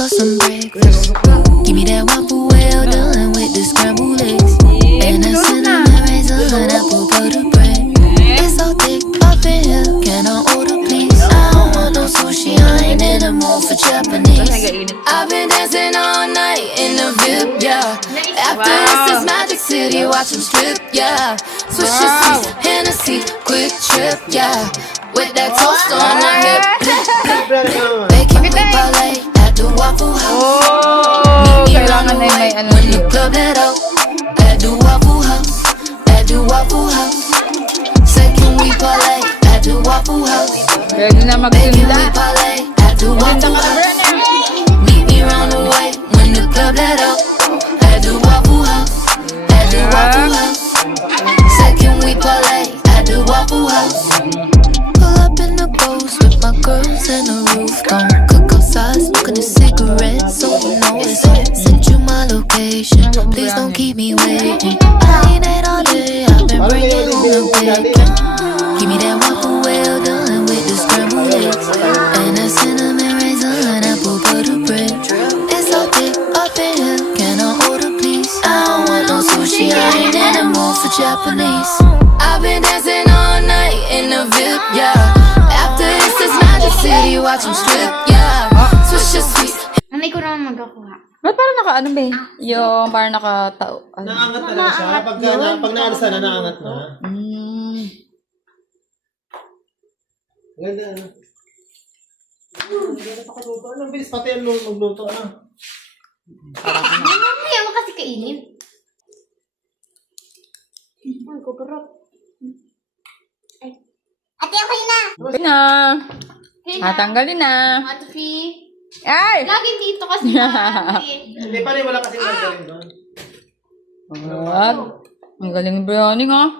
for some breakfast. Give me that waffle well done with the scrambled eggs. And a cinnamon raisin and apple butter bread. It's so thick up in here, can I order please? I don't want no sushi, I ain't in the mood for Japanese. I've been dancing all night in the VIP, yeah. After this is Magic City, watch them strip, yeah. Switch your seats, Hennessy, quick trip, yeah. With that toast on my hip, bacon with parlay at the Waffle House. Meet me round the way when the club let out. At the Waffle House, at the Waffle House. Say can we parlay at the Waffle House? Pwede na Bacon magtinda. with parlay at the Waffle House. Meet me round the way when the club let out. At the Waffle House, at the Waffle House. Say can we parlay at the Waffle House? Pull up in the Ghost with my girls and the roof gone. Cook outside, smoking a cigarette, so you know it's on. Sent you my location, please don't keep me waiting. I ain't ate all day, I've been bringing home the bacon. Give me that waffle well done with the scrambled eggs. And that cinnamon raisin and apple butter bread. It's so thick up in here, can I order please? I don't want no sushi, I ain't in the mood for Japanese. I've been dancing all night in the VIP, yeah. After this is Magic City, watch them strip, yeah. Switch your seats. Nanay ko naman magkakuha. Ba't parang naka ano ba eh? Yung parang nakatao. Ano? Naangat talaga siya. Pag naansa na, naangat na. Ganda, ano? Ganda pa kaluto. Anong bilis? Pati ang magluto, ano? Mamaya mo kasi kainin. Ay, kukurot. Ay. Ate, okay na. Okay na. Okay na. Tanggalin na. Ate Fee. Ay! Lagi dito kasi ate. Hindi pa rin, wala kasi magaling doon. Wag. Ang galing ni Brownie nga.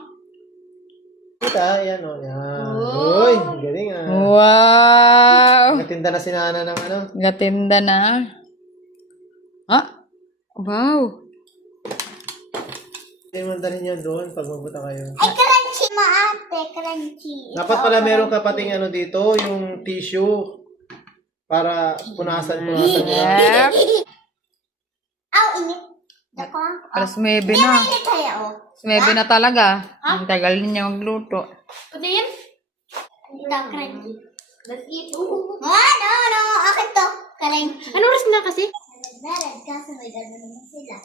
Kita, yan o. Yan. Uy, galing ah. Wow! Natinda na si Nana ng ano. Gatinda na. Ah? Wow! Hindi mo dalhin yun doon pag mabuta kayo. Ay, crunchy ma ate. Crunchy. Dapat pala meron ka pating ano dito, yung tissue. Para punasan mo. Yep. Aw, init. Ako. Alas 9 na. Init kaya oh. 9 na talaga. Ang tagal niya magluto. Ano yan? Ito, crunchy. Let's eat. No. Akin to. Crunchy. Ano oras na kasi? Nagdarad kasi may gano'n naman sila.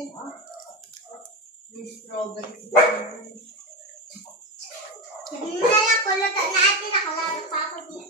Yan oh. May strawberry. Sabi mo na lang, kulot na natin. Nakalaro pa ako din.